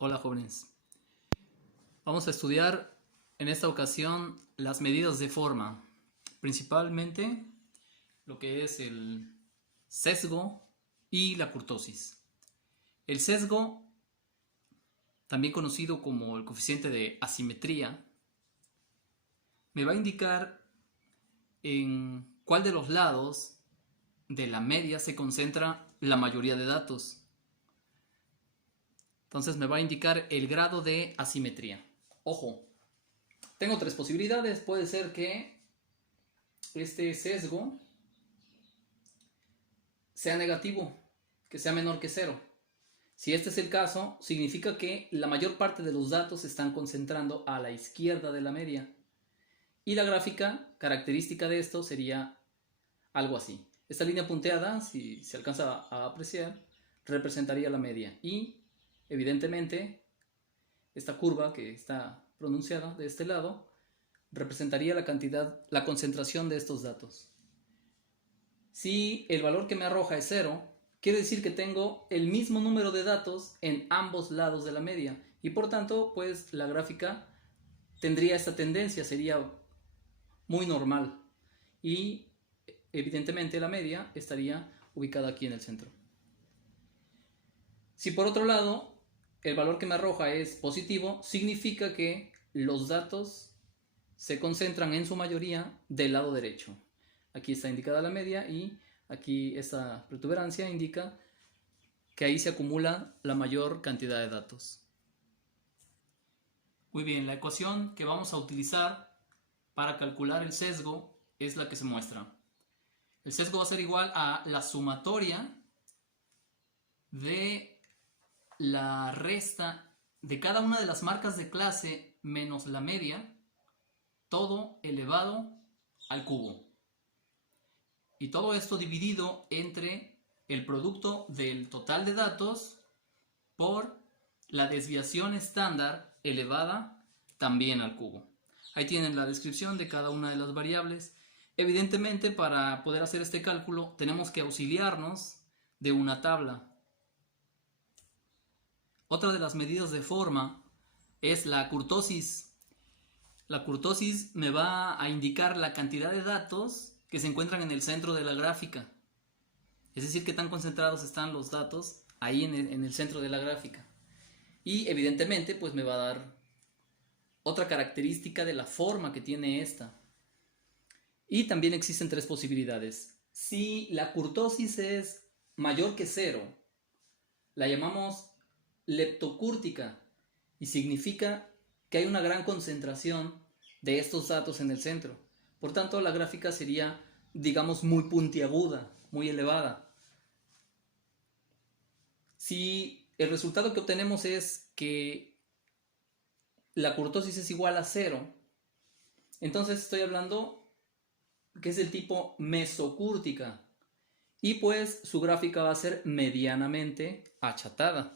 Hola jóvenes, vamos a estudiar en esta ocasión las medidas de forma, principalmente lo que es el sesgo y la kurtosis. El sesgo, también conocido como el coeficiente de asimetría, me va a indicar en cuál de los lados de la media se concentra la mayoría de datos. Entonces me va a indicar el grado de asimetría. Ojo, tengo tres posibilidades. Puede ser que este sesgo sea negativo, que sea menor que cero. Si este es el caso, significa que la mayor parte de los datos se están concentrando a la izquierda de la media. Y la gráfica característica de esto sería algo así. Esta línea punteada, si se alcanza a apreciar, representaría la media. Y, evidentemente, esta curva que está pronunciada de este lado, representaría la cantidad, la concentración de estos datos. Si el valor que me arroja es 0, quiere decir que tengo el mismo número de datos en ambos lados de la media. Y por tanto, pues la gráfica tendría esta tendencia, sería muy normal. Y evidentemente la media estaría ubicada aquí en el centro. Si por otro lado el valor que me arroja es positivo, significa que los datos se concentran en su mayoría del lado derecho. Aquí está indicada la media y aquí esta protuberancia indica que ahí se acumula la mayor cantidad de datos. Muy bien, la ecuación que vamos a utilizar para calcular el sesgo es la que se muestra. El sesgo va a ser igual a la sumatoria de la resta de cada una de las marcas de clase menos la media, todo elevado al cubo. Y todo esto dividido entre el producto del total de datos por la desviación estándar elevada también al cubo. Ahí tienen la descripción de cada una de las variables. Evidentemente, para poder hacer este cálculo tenemos que auxiliarnos de una tabla. Otra de las medidas de forma es la kurtosis. La kurtosis me va a indicar la cantidad de datos que se encuentran en el centro de la gráfica. Es decir, qué tan concentrados están los datos ahí en el centro de la gráfica. Y evidentemente pues me va a dar otra característica de la forma que tiene esta. Y también existen tres posibilidades. Si la kurtosis es mayor que 0, la llamamos leptocúrtica y significa que hay una gran concentración de estos datos en el centro. Por tanto, la gráfica sería, digamos, muy puntiaguda, muy elevada. Si el resultado que obtenemos es que la kurtosis es igual a 0, entonces estoy hablando que es del tipo mesocúrtica y pues su gráfica va a ser medianamente achatada.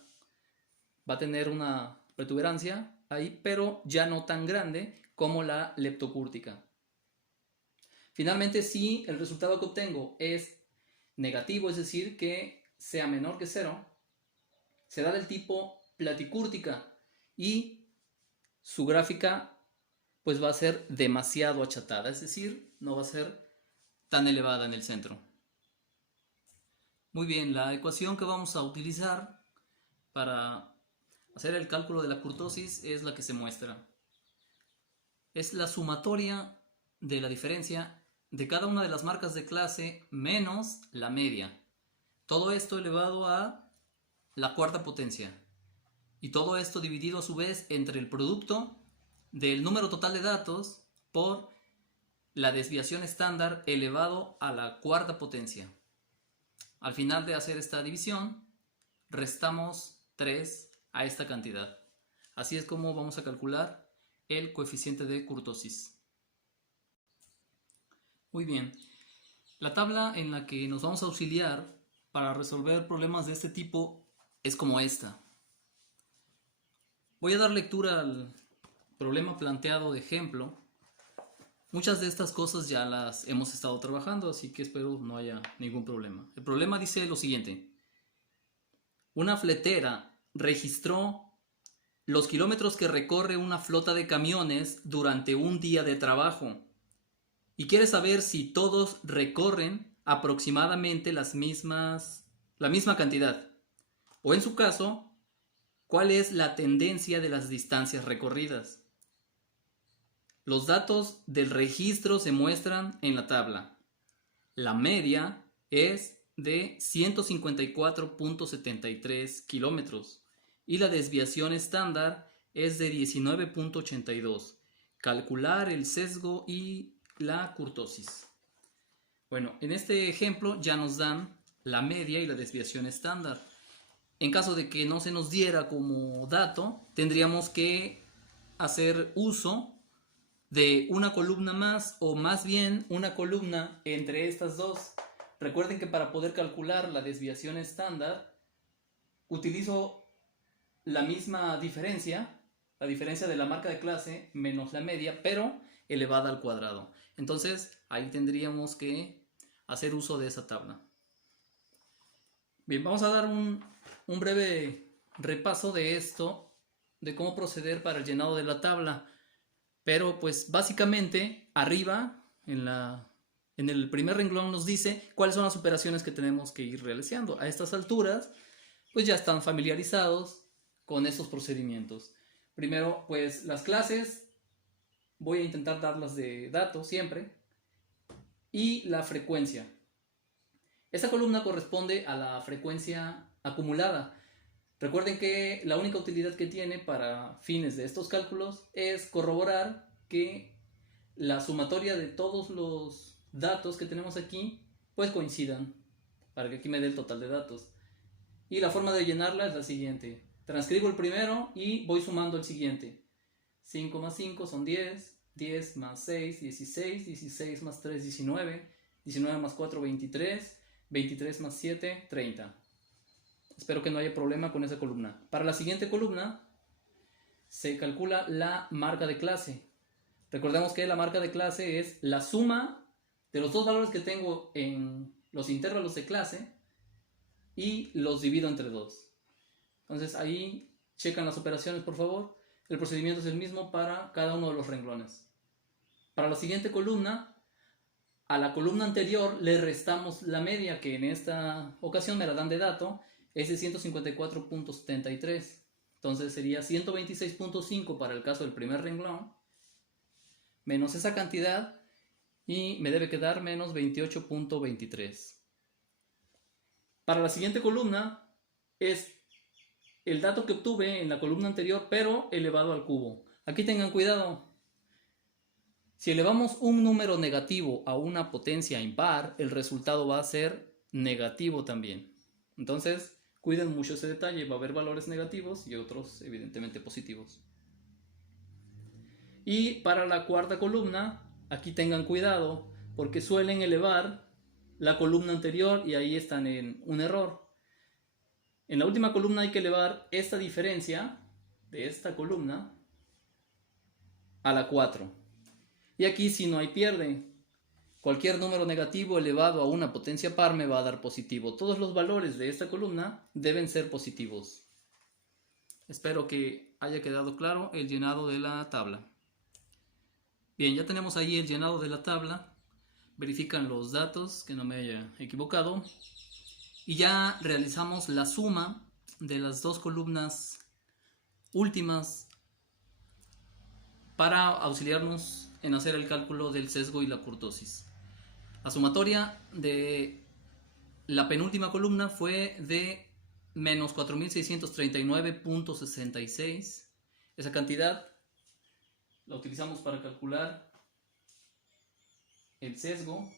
Va a tener una protuberancia ahí, pero ya no tan grande como la leptocúrtica. Finalmente, si el resultado que obtengo es negativo, es decir, que sea menor que 0, será del tipo platicúrtica y su gráfica pues va a ser demasiado achatada, es decir, no va a ser tan elevada en el centro. Muy bien, la ecuación que vamos a utilizar para hacer el cálculo de la kurtosis es la que se muestra. Es la sumatoria de la diferencia de cada una de las marcas de clase menos la media. Todo esto elevado a la cuarta potencia. Y todo esto dividido a su vez entre el producto del número total de datos por la desviación estándar elevado a la cuarta potencia. Al final de hacer esta división, restamos 3 a esta cantidad. Así es como vamos a calcular el coeficiente de kurtosis. Muy bien, la tabla en la que nos vamos a auxiliar para resolver problemas de este tipo es como esta. Voy a dar lectura al problema planteado de ejemplo. Muchas de estas cosas ya las hemos estado trabajando, así que espero no haya ningún problema. El problema dice lo siguiente. Una fletera registró los kilómetros que recorre una flota de camiones durante un día de trabajo. Y quiere saber si todos recorren aproximadamente la misma cantidad. O en su caso, ¿cuál es la tendencia de las distancias recorridas? Los datos del registro se muestran en la tabla. La media es de 154.73 kilómetros y la desviación estándar es de 19.82. Calcular el sesgo y la kurtosis. Bueno, en este ejemplo ya nos dan la media y la desviación estándar. En caso de que no se nos diera como dato, tendríamos que hacer uso de una columna más, o más bien una columna entre estas dos. Recuerden que para poder calcular la desviación estándar utilizo la misma diferencia, la diferencia de la marca de clase menos la media, pero elevada al cuadrado. Entonces ahí tendríamos que hacer uso de esa tabla. Bien, vamos a dar un breve repaso de esto, de cómo proceder para el llenado de la tabla. Pero pues básicamente arriba en el primer renglón nos dice cuáles son las operaciones que tenemos que ir realizando. A estas alturas pues ya están familiarizados con estos procedimientos. Primero pues las clases voy a intentar darlas de datos siempre, y la frecuencia. Esta columna corresponde a la frecuencia acumulada. Recuerden que la única utilidad que tiene para fines de estos cálculos es corroborar que la sumatoria de todos los datos que tenemos aquí pues coincidan, para que aquí me dé el total de datos. Y la forma de llenarla es la siguiente: transcribo el primero y voy sumando el siguiente. 5 más 5 son 10, 10 más 6, 16, 16 más 3, 19, 19 más 4, 23, 23 más 7, 30. Espero que no haya problema con esa columna. Para la siguiente columna se calcula la marca de clase. Recordemos que la marca de clase es la suma de los dos valores que tengo en los intervalos de clase y los divido entre 2. Entonces ahí checan las operaciones, por favor. El procedimiento es el mismo para cada uno de los renglones. Para la siguiente columna, a la columna anterior le restamos la media, que en esta ocasión me la dan de dato, es de 154.73. Entonces sería 126.5 para el caso del primer renglón, menos esa cantidad, y me debe quedar menos 28.23. Para la siguiente columna es el dato que obtuve en la columna anterior, pero elevado al cubo. Aquí tengan cuidado. Si elevamos un número negativo a una potencia impar, el resultado va a ser negativo también. Entonces, cuiden mucho ese detalle. Va a haber valores negativos y otros evidentemente positivos. Y para la cuarta columna, aquí tengan cuidado, porque suelen elevar la columna anterior y ahí están en un error. En la última columna hay que elevar esta diferencia de esta columna a la 4. Y aquí si no hay pierde. Cualquier número negativo elevado a una potencia par me va a dar positivo. Todos los valores de esta columna deben ser positivos. Espero que haya quedado claro el llenado de la tabla. Bien, ya tenemos ahí el llenado de la tabla. Verifican los datos, que no me haya equivocado. Y ya realizamos la suma de las dos columnas últimas para auxiliarnos en hacer el cálculo del sesgo y la kurtosis. La sumatoria de la penúltima columna fue de menos 4.639.66. Esa cantidad la utilizamos para calcular el sesgo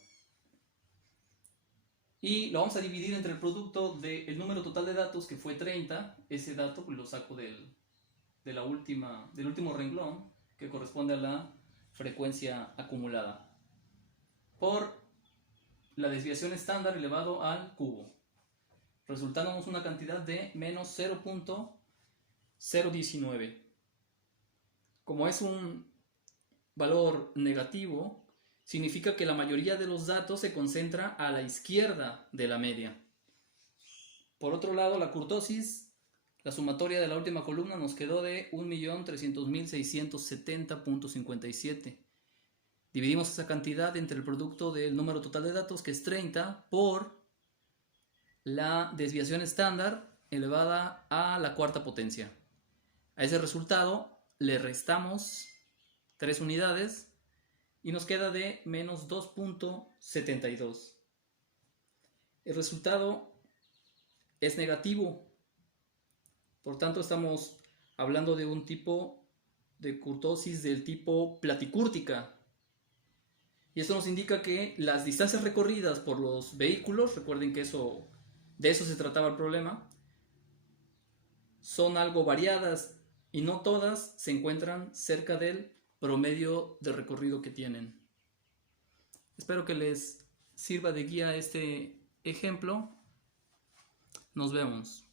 y lo vamos a dividir entre el producto del número total de datos, que fue 30. Ese dato pues lo saco del último renglón, que corresponde a la frecuencia acumulada, por la desviación estándar elevado al cubo, resultándonos una cantidad de menos 0.019. Como es un valor negativo, significa que la mayoría de los datos se concentra a la izquierda de la media. Por otro lado, la kurtosis La sumatoria de la última columna nos quedó de 1.300.670.57. Dividimos esa cantidad entre el producto del número total de datos, que es 30, por la desviación estándar elevada a la cuarta potencia. A ese resultado le restamos 3 unidades y nos queda de menos 2.72. El resultado es negativo. Por tanto, estamos hablando de un tipo de kurtosis del tipo platicúrtica. Y esto nos indica que las distancias recorridas por los vehículos, recuerden que de eso se trataba el problema, son algo variadas y no todas se encuentran cerca del promedio de recorrido que tienen. Espero que les sirva de guía este ejemplo. Nos vemos.